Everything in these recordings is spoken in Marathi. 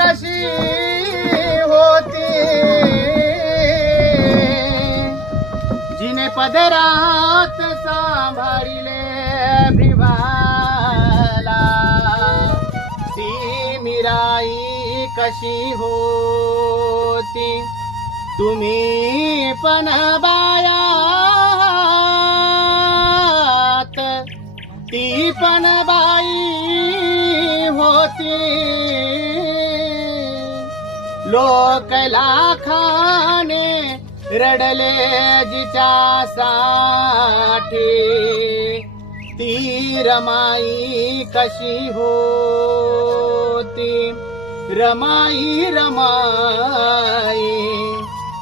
कशी होती? जिने पदरात सांभाळिले भिवाला. ती मिराई कशी होती? तुम्ही पण बायात ती पण बाई होती. लोक लाखाने रडले जिच्या साठी ती रमाई कशी होती? रमाई रमाई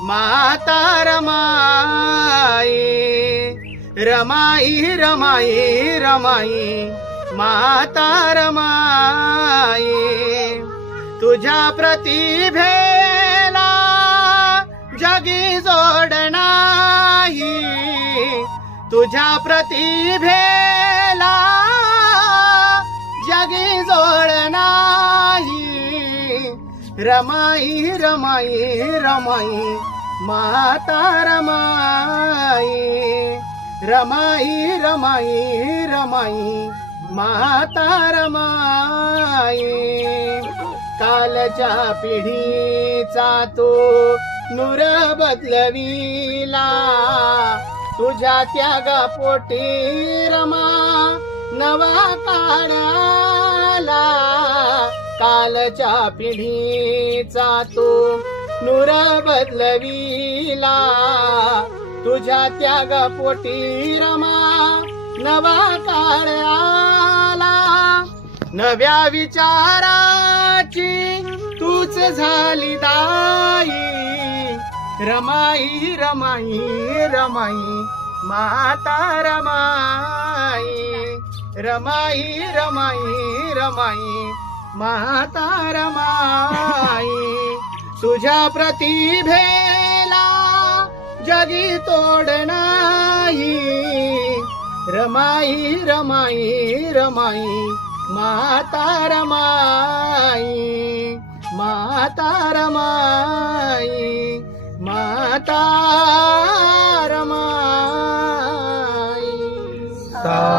माता रमाई. रमाई रमाई रमाई माता रमाई. तुझ्या प्रतिभेला जगी जोड नाही तुझ्या प्रतिभेला जगी जोड नाही रमाई रमाई रमाई माता रमाई. रमाई रमाई रमाई माता रमाई. कालच्या पिढीचा तो नूर बदलविला. तुझ्या त्यागा पोटी रमा नवा काढाला कालच्या पिढीचा तो नूर बदलविला. तुझ्या त्यागा पोटी रमा नवा काढाला नव्या विचाराची तूच झाली दाई. रमाई रमाई रमाई माता रमाई. रमाई रमाई रमाई माता रमाई. तुझ्या प्रतिभेला जगी तोड नाही. रमाई रमाई रमाई माता रमाई माता रमाई माता रमाई साधू